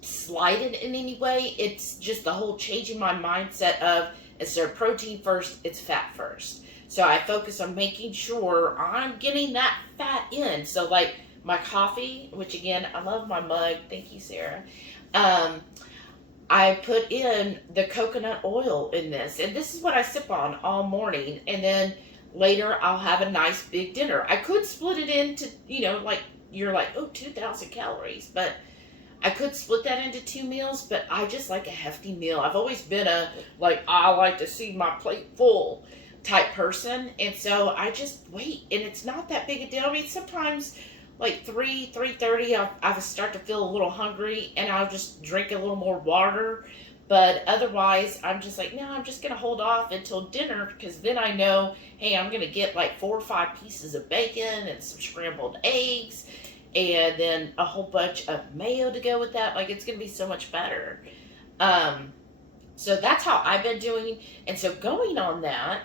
slighted in any way. It's just the whole changing my mindset of, instead of protein first, it's fat first. So I focus on making sure I'm getting that fat in. So like my coffee, which again, I love my mug. Thank you, Sarah. I put in the coconut oil in this, and this is what I sip on all morning. And then later I'll have a nice big dinner. I could split it into, like, you're like, oh, 2,000 calories, but I could split that into 2 meals, but I just like a hefty meal. I've always been I like to see my plate full type person. And so I just wait, and it's not that big a deal. I mean, sometimes like 3:30, I start to feel a little hungry, and I'll just drink a little more water. But otherwise, I'm just like, no, I'm just going to hold off until dinner, because then I know, hey, I'm going to get like 4 or 5 pieces of bacon and some scrambled eggs, and then a whole bunch of mayo to go with that. Like, it's going to be so much better. So that's how I've been doing. And so going on that,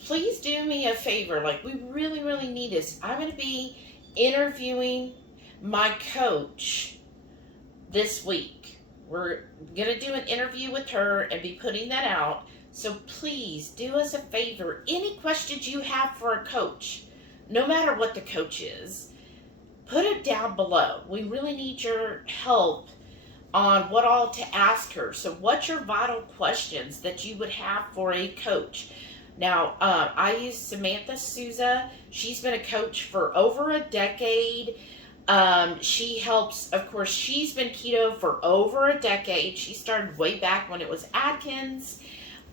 please do me a favor. Like, we really, really need this. I'm going to be interviewing my coach this week. We're going to do an interview with her and be putting that out. So please do us a favor. Any questions you have for a coach, no matter what the coach is, put it down below. We really need your help on what all to ask her. So what's your vital questions that you would have for a coach? Now, I use Samantha Souza. She's been a coach for over a decade. She helps, of course, she's been keto for over a decade. She started way back when it was Atkins.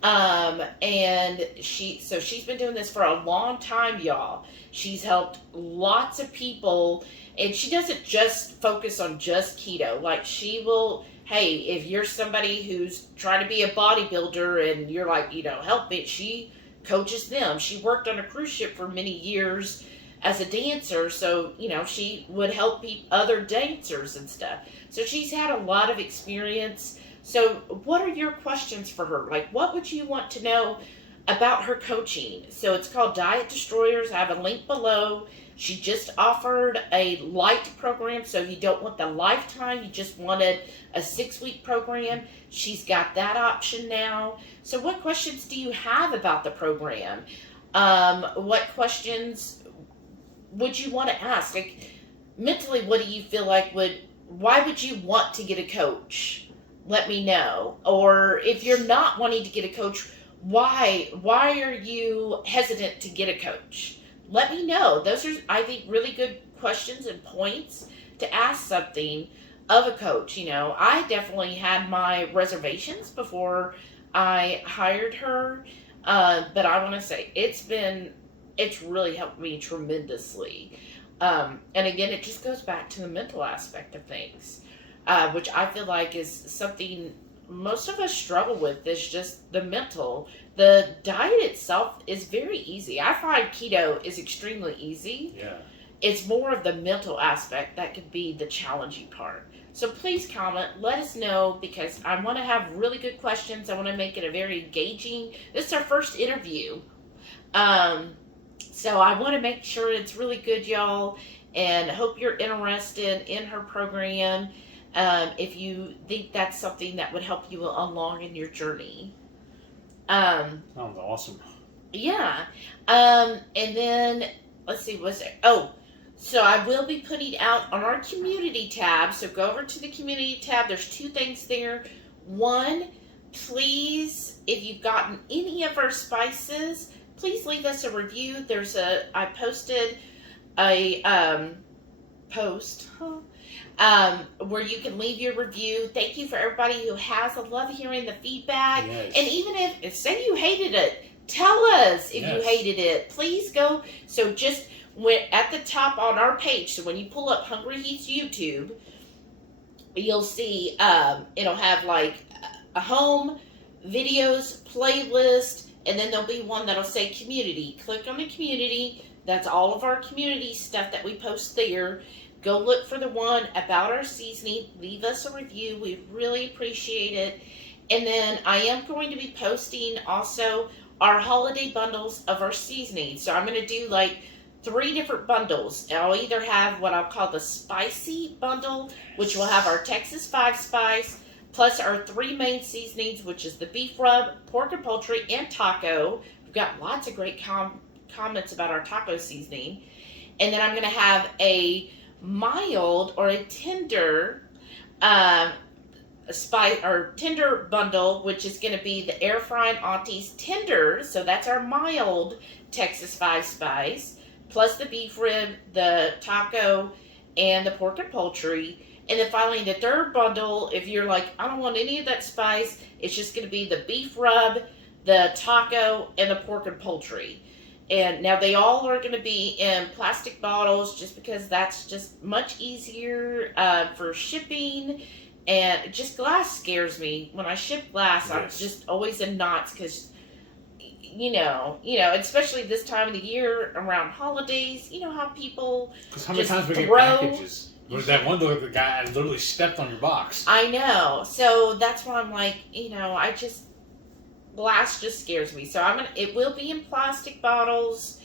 And she's been doing this for a long time, y'all. She's helped lots of people, and she doesn't just focus on just keto. Like, she will, hey, if you're somebody who's trying to be a bodybuilder and you're like, help me, she coaches them. She worked on a cruise ship for many years as a dancer, so she would help other dancers and stuff. So she's had a lot of experience. So what are your questions for her? Like, what would you want to know about her coaching? So it's called Diet Destroyers. I have a link below. She just offered a light program, so if you don't want the lifetime, you just wanted a 6-week program, she's got that option now. So what questions do you have about the program? What questions would you want to ask? Like, mentally, what do you feel like why would you want to get a coach? Let me know. Or if you're not wanting to get a coach, why are you hesitant to get a coach? Let me know. Those are, I think, really good questions and points to ask something of a coach. I definitely had my reservations before I hired her, but I want to say it's really helped me tremendously. And again, it just goes back to the mental aspect of things, which I feel like is something most of us struggle with is just the mental. The diet itself is very easy. I find keto is extremely easy. Yeah. It's more of the mental aspect that could be the challenging part. So please comment, let us know, because I want to have really good questions. I want to make it a very engaging. This is our first interview. So I want to make sure it's really good, y'all, and hope you're interested in her program. If you think that's something that would help you along in your journey. Sounds awesome. Yeah. And then, let's see, so I will be putting out on our community tab. So go over to the community tab. There's 2 things there. One, please, if you've gotten any of our spices, please leave us a review. I posted a post where you can leave your review. Thank you for everybody who has. I love hearing the feedback. Yes. And even if say you hated it, tell us if you hated it. Please go. So just at the top on our page, so when you pull up Hungry Heat's YouTube, you'll see it'll have like a home, videos, playlist, and then there'll be one that'll say community. Click on the community. That's all of our community stuff that we post there. Go look for the one about our seasoning. Leave us a review. We really appreciate it. And then I am going to be posting also our holiday bundles of our seasoning. So I'm going to do like 3 different bundles. I'll either have what I'll call the spicy bundle, which will have our Texas 5 spice, plus our 3 main seasonings, which is the beef rub, pork and poultry, and taco. We've got lots of great comments about our taco seasoning. And then I'm going to have a mild or a tender tender bundle, which is going to be the air frying auntie's tender. So that's our mild Texas 5 spice, plus the beef rib, the taco, and the pork and poultry. And then finally, the third bundle, if you're like, I don't want any of that spice, it's just going to be the beef rub, the taco, and the pork and poultry. And now they all are going to be in plastic bottles, just because that's just much easier for shipping. And just glass scares me. When I ship glass, I'm just always in knots, because you know, especially this time of the year around holidays, you know how people Because how many times we get packages? That one the guy literally stepped on your box. I know. So that's why I'm like, glass just scares me. So it will be in plastic bottles.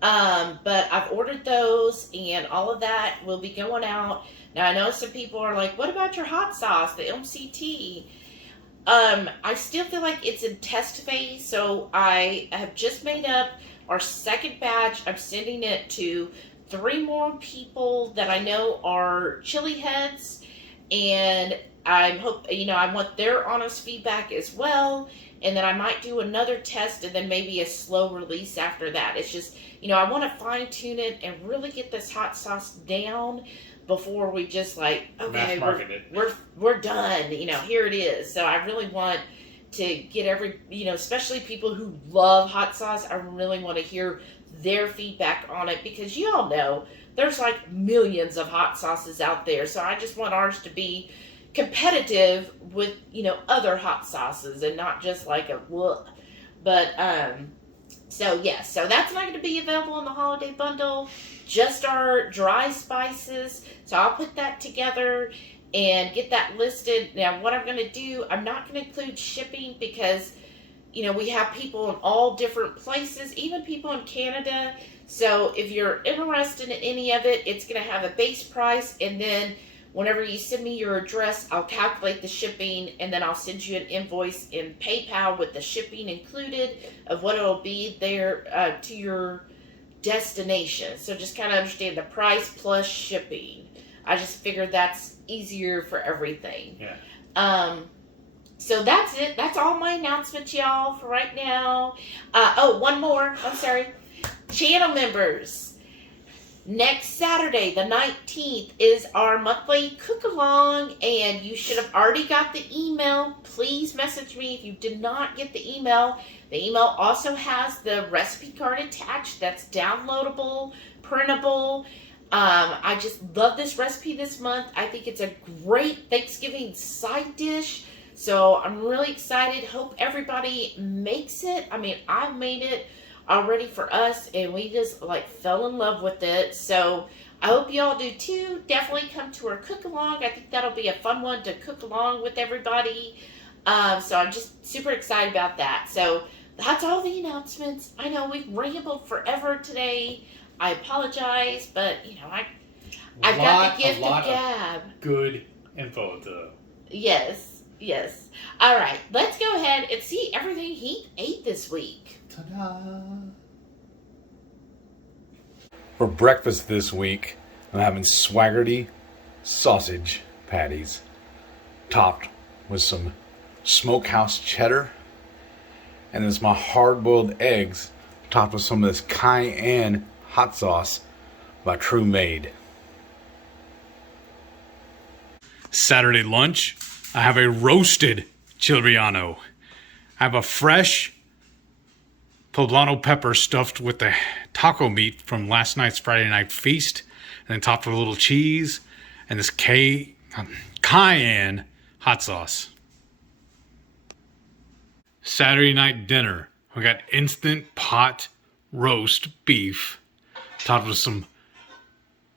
But I've ordered those, and all of that will be going out. Now I know some people are like, what about your hot sauce, the MCT? I still feel like it's in test phase, so I have just made up our second batch. I'm sending it to 3 more people that I know are chili heads, and I want their honest feedback as well. And then I might do another test, and then maybe a slow release after that. It's just, I want to fine tune it and really get this hot sauce down before we just okay, we're done. Here it is. So I really want to get especially people who love hot sauce. I really want to hear their feedback on it, because you all know there's millions of hot sauces out there. So I just want ours to be competitive with other hot sauces, and not just so that's not going to be available in the holiday bundle, just our dry spices. So I'll put that together and get that listed. Now what I'm going to do, I'm not going to include shipping, because we have people in all different places, even people in Canada. So if you're interested in any of it, it's going to have a base price, and then whenever you send me your address, I'll calculate the shipping, and then I'll send you an invoice in PayPal with the shipping included of what it'll be there to your destination. So just kind of understand the price plus shipping. I just figured that's easier for everything. Yeah. So that's it. That's all my announcements, y'all, for right now. One more. I'm sorry. Channel members. Next Saturday, the 19th, is our monthly cook-along, and you should have already got the email. Please message me if you did not get the email. The email also has the recipe card attached that's downloadable, printable. I just love this recipe this month. I think it's a great Thanksgiving side dish. So I'm really excited. Hope everybody makes it. I mean, I've made it already for us, and we just like fell in love with it. So I hope y'all do too. Definitely come to our cook along. I think that'll be a fun one to cook along with everybody. So I'm just super excited about that. So that's all the announcements. I know we've rambled forever today. I apologize, but I've got the gift of gab. Good info though. Yes. All right, let's go ahead and see everything he ate this week. Ta-da! For breakfast this week, I'm having Swaggerty sausage patties, topped with some smokehouse cheddar, and this is my hard-boiled eggs, topped with some of this Cayenne hot sauce by True Made. Saturday lunch, I have a roasted chile relleno. I have a fresh poblano pepper stuffed with the taco meat from last night's Friday night feast, and then topped with a little cheese and this Cayenne hot sauce. Saturday night dinner, we got instant pot roast beef, topped with some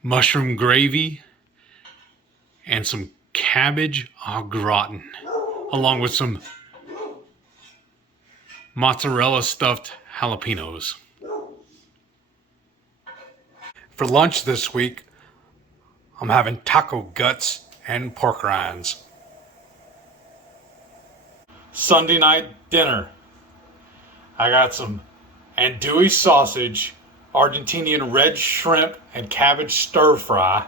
mushroom gravy and some cabbage au gratin, along with some mozzarella stuffed jalapenos. For lunch this week, I'm having taco guts and pork rinds. Sunday night dinner, I got some andouille sausage, Argentinian red shrimp and cabbage stir fry,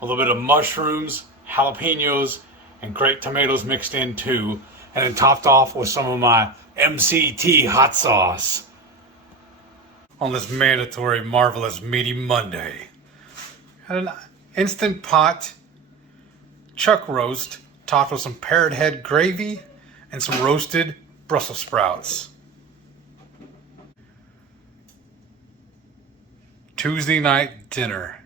a little bit of mushrooms, jalapenos, and grape tomatoes mixed in too, and then topped off with some of my MCT hot sauce. On this mandatory, marvelous, meaty Monday, had an instant pot chuck roast topped with some parrot head gravy and some roasted Brussels sprouts. Tuesday night dinner,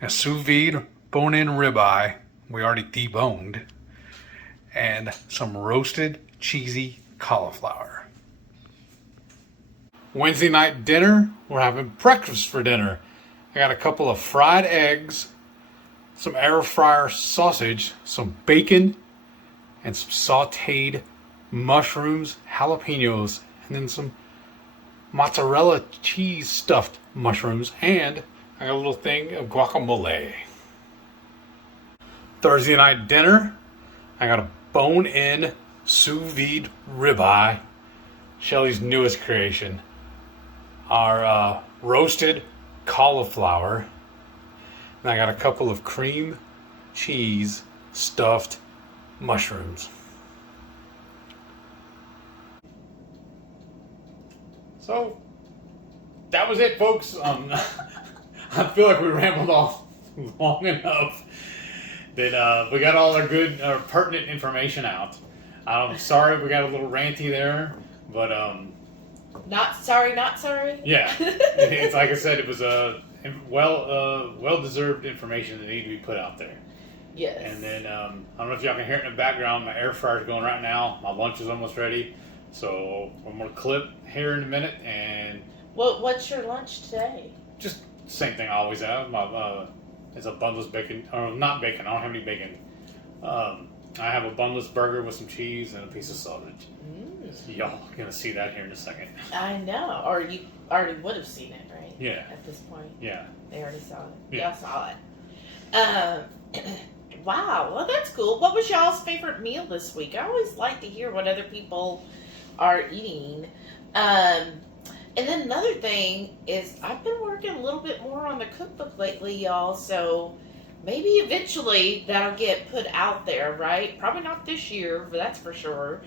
a sous vide bone-in ribeye, we already deboned, and some roasted cheesy cauliflower. Wednesday night dinner, we're having breakfast for dinner. I got a couple of fried eggs, some air fryer sausage, some bacon, and some sauteed mushrooms, jalapenos, and then some mozzarella cheese stuffed mushrooms, and I got a little thing of guacamole. Thursday night dinner, I got a bone-in sous vide ribeye, Shelly's newest creation. Our roasted cauliflower, and I got a couple of cream cheese stuffed mushrooms. So that was it, folks. I feel like we rambled off long enough. That we got all our good, pertinent information out. I'm sorry we got a little ranty there, but Not sorry. yeah, it's like I said, it was well-deserved information that needed to be put out there. Yes. And then I don't know if y'all can hear it in the background. My air fryer's going right now. My lunch is almost ready, so I'm gonna clip here in a minute. And what's your lunch today? just same thing I always have. It's a bunless bacon, or not bacon. I don't have any bacon. I have a bunless burger with some cheese and a piece of sausage. Y'all gonna see that here in a second. I know, or you already would have seen it, right? Yeah. At this point. Yeah. They already saw it. Yeah. Y'all saw it. Wow. Well, that's cool. What was y'all's favorite meal this week? I always like to hear what other people are eating. And then another thing is I've been working a little bit more on the cookbook lately, y'all. So maybe eventually that'll get put out there, right? Probably not this year, but that's for sure.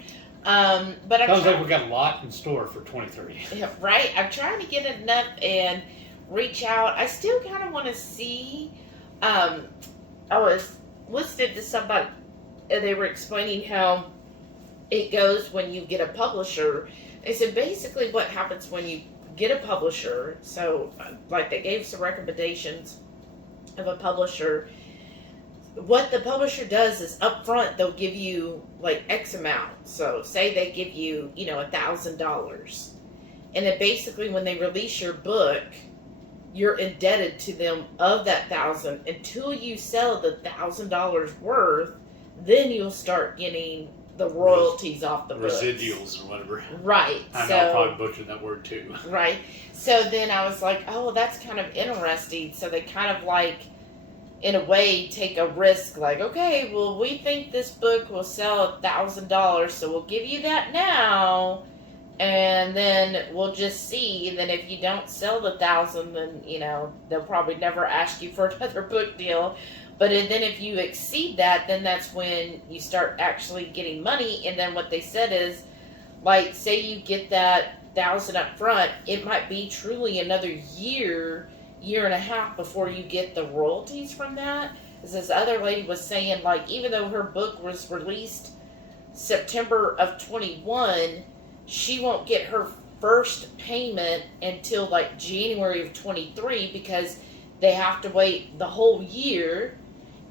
But I'm Sounds like we got a lot in store for 23. Yeah, right. I'm trying to get enough and reach out. I still kind of want to see. I was listening to somebody, and they were explaining how it goes when you get a publisher. They said basically what happens when you get a publisher. So, like, they gave some recommendations of a publisher. what the publisher does is up front they'll give you like X amount. So say they give you, $1,000. And then basically when they release your book, you're indebted to them of that 1,000 until you sell the $1,000 worth. Then you'll start getting the royalties off the books. Residuals or whatever. Right. I know I probably butchered that word too. Right. So then I was like, oh, that's kind of interesting. So they kind of like, in a way, take a risk. Like, okay, well, we think this book will sell $1,000, so we'll give you that now. And then we'll just see. And then if you don't sell the 1,000, then, they'll probably never ask you for another book deal. But then if you exceed that, then that's when you start actually getting money. And then what they said is, like, say you get that 1,000 up front, it might be truly another year and a half before you get the royalties from that. As this other lady was saying, like, even though her book was released September of 21, she won't get her first payment until like January of 23 because they have to wait the whole year.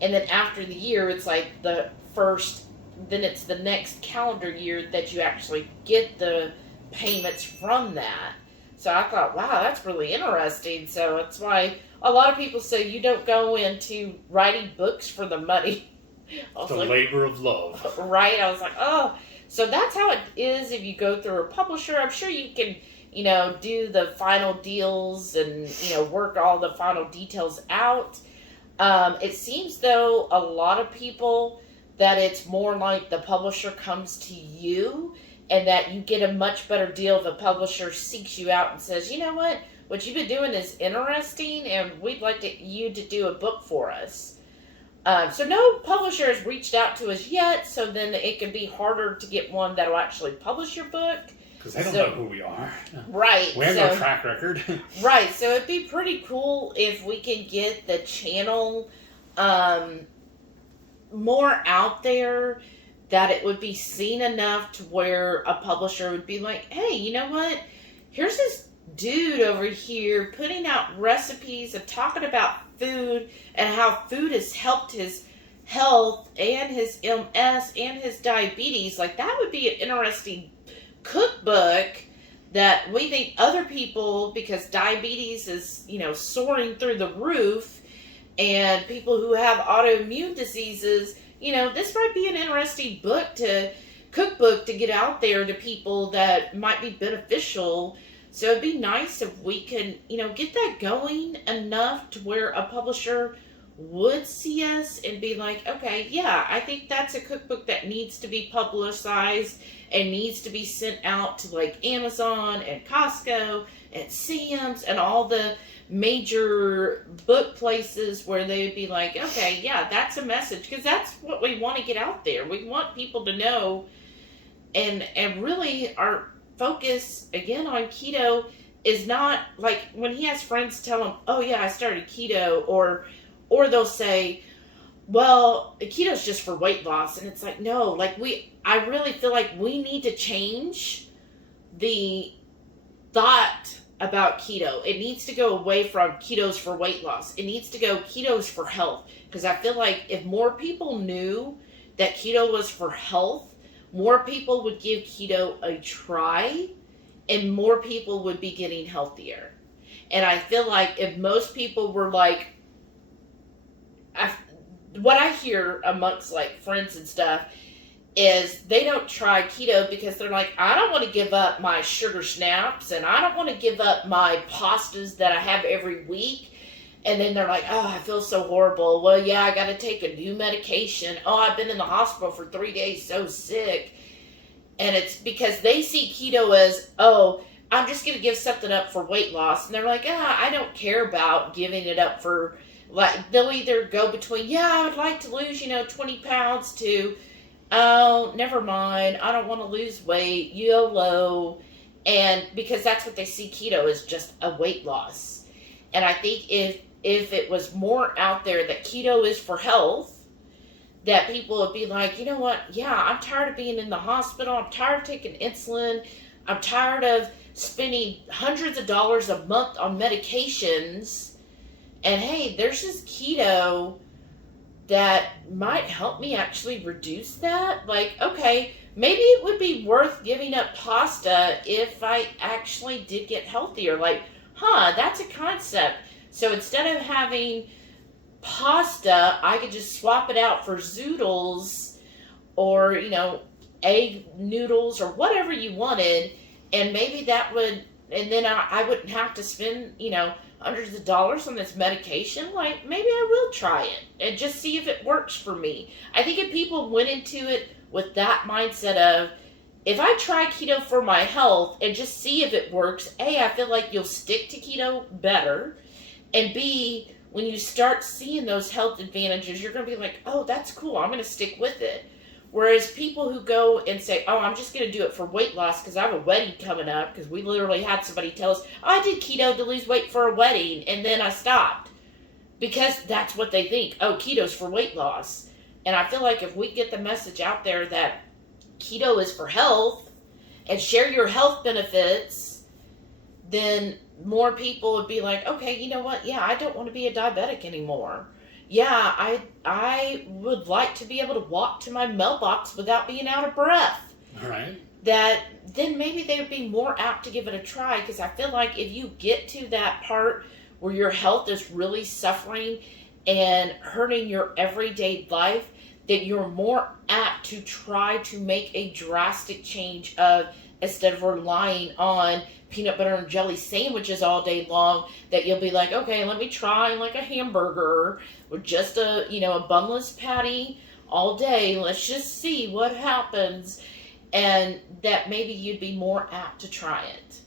And then after the year, it's like then it's the next calendar year that you actually get the payments from that. So I thought, wow, that's really interesting. So that's why a lot of people say you don't go into writing books for the money. The labor of love. Right. I was like, oh, so that's how it is if you go through a publisher. I'm sure you can, do the final deals and, work all the final details out. It seems, though, a lot of people that it's more like the publisher comes to you and that you get a much better deal if a publisher seeks you out and says, you know what you've been doing is interesting and we'd like you to do a book for us. So no publisher has reached out to us yet, so then it can be harder to get one that will actually publish your book. Because they don't know who we are. Right. We have no track record. Right, so it'd be pretty cool if we can get the channel more out there, that it would be seen enough to where a publisher would be like, hey, you know what? Here's this dude over here putting out recipes and talking about food and how food has helped his health and his MS and his diabetes. Like, that would be an interesting cookbook that we think other people, because diabetes is, soaring through the roof, and people who have autoimmune diseases, this might be an interesting cookbook to get out there to people that might be beneficial. So it'd be nice if we can, get that going enough to where a publisher would see us and be like, okay, yeah, I think that's a cookbook that needs to be publicized and needs to be sent out to like Amazon and Costco and Sam's and all the major book places where they would be like, okay, yeah, that's a message, because that's what we want to get out there. We want people to know, and really our focus again on keto is not like when he has friends tell him, oh yeah, I started keto, or they'll say, well, keto's just for weight loss, and it's like, no, like I really feel like we need to change the thought about keto. It needs to go away from keto's for weight loss. It needs to go keto's for health, because I feel like if more people knew that keto was for health, more people would give keto a try and more people would be getting healthier. And I feel like if most people were like, what I hear amongst like friends and stuff is they don't try keto because they're like, I don't want to give up my sugar snaps and I don't want to give up my pastas that I have every week. And then they're like, oh, I feel so horrible. Well, yeah, I got to take a new medication. Oh, I've been in the hospital for 3 days, so sick. And it's because they see keto as, oh, I'm just going to give something up for weight loss. And they're like, I don't care about giving it up for, like, they'll either go between, yeah, I would like to lose, 20 pounds to, oh, never mind, I don't want to lose weight, YOLO. And because that's what they see keto as, just a weight loss. And I think if it was more out there that keto is for health, that people would be like, you know what, yeah, I'm tired of being in the hospital, I'm tired of taking insulin, I'm tired of spending hundreds of dollars a month on medications, and hey, there's this keto that might help me actually reduce that. Like, okay, maybe it would be worth giving up pasta if I actually did get healthier. Like, that's a concept. So instead of having pasta, I could just swap it out for zoodles or, egg noodles or whatever you wanted. And maybe that would, and then I wouldn't have to spend, hundreds of dollars on this medication. Like, maybe I will try it and just see if it works for me. I think if people went into it with that mindset of, if I try keto for my health and just see if it works, A, I feel like you'll stick to keto better. And B, when you start seeing those health advantages, you're going to be like, oh, that's cool. I'm going to stick with it. Whereas people who go and say, oh, I'm just going to do it for weight loss because I have a wedding coming up, because we literally had somebody tell us, oh, I did keto to lose weight for a wedding, and then I stopped. Because that's what they think. Oh, keto's for weight loss. And I feel like if we get the message out there that keto is for health and share your health benefits, then more people would be like, okay, you know what? Yeah, I don't want to be a diabetic anymore. Yeah, I would like to be able to walk to my mailbox without being out of breath. All right. That then maybe they would be more apt to give it a try, because I feel like if you get to that part where your health is really suffering and hurting your everyday life, that you're more apt to try to make a drastic change of, instead of relying on peanut butter and jelly sandwiches all day long, that you'll be like, okay, let me try like a hamburger or just a bunless patty all day. Let's just see what happens. And that maybe you'd be more apt to try it.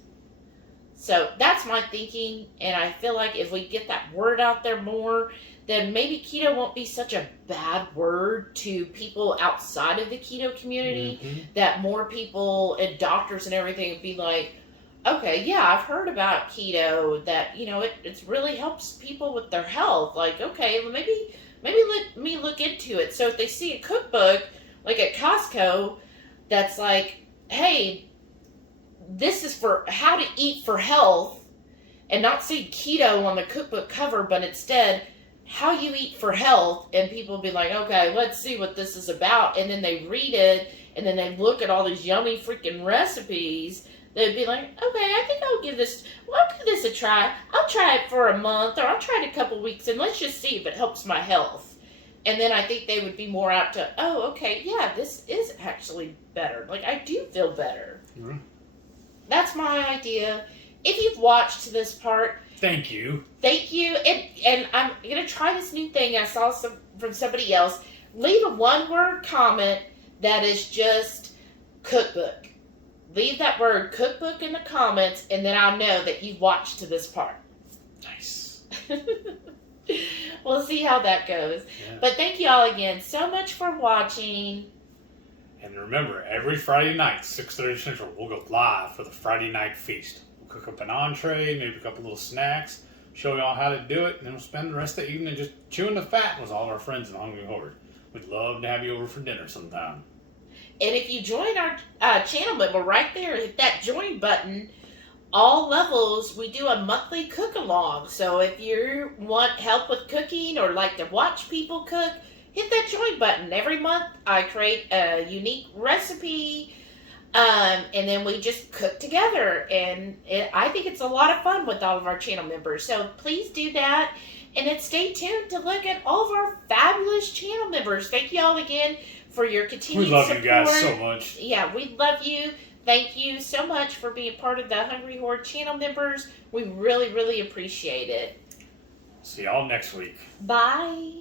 So that's my thinking. And I feel like if we get that word out there more, then maybe keto won't be such a bad word to people outside of the keto community. Mm-hmm. That more people and doctors and everything would be like, okay, yeah, I've heard about keto, that, it really helps people with their health. Like, okay, well, maybe let me look into it. So if they see a cookbook, like at Costco, that's like, hey, this is for how to eat for health, and not say keto on the cookbook cover, but instead how you eat for health, and people be like, okay, let's see what this is about. And then they read it, and then they look at all these yummy freaking recipes. They'd be like, okay, I think I'll give this a try. I'll try it for a month, or I'll try it a couple weeks, and let's just see if it helps my health. And then I think they would be more apt to, oh, okay, yeah, this is actually better. Like, I do feel better. Mm-hmm. That's my idea. If you've watched to this part, thank you. And I'm going to try this new thing I saw from somebody else. Leave a one-word comment that is just cookbook. Leave that word cookbook in the comments, and then I'll know that you've watched to this part. Nice. We'll see how that goes. Yeah. But thank you all again so much for watching. And remember, every Friday night, 6:30 Central, we'll go live for the Friday night feast. We'll cook up an entree, maybe a couple little snacks, show y'all how to do it, and then we'll spend the rest of the evening just chewing the fat with all of our friends in the Hungry Horde. We'd love to have you over for dinner sometime. And if you join our channel member right there, hit that join button. All levels, we do a monthly cook-along. So if you want help with cooking or like to watch people cook, hit that join button. Every month, I create a unique recipe, and then we just cook together. And I think it's a lot of fun with all of our channel members. So please do that. And then stay tuned to look at all of our fabulous channel members. Thank you all again for your continued support. We love you guys so much. Yeah, we love you. Thank you so much for being part of the Hungry Horde channel members. We really, really appreciate it. See y'all next week. Bye.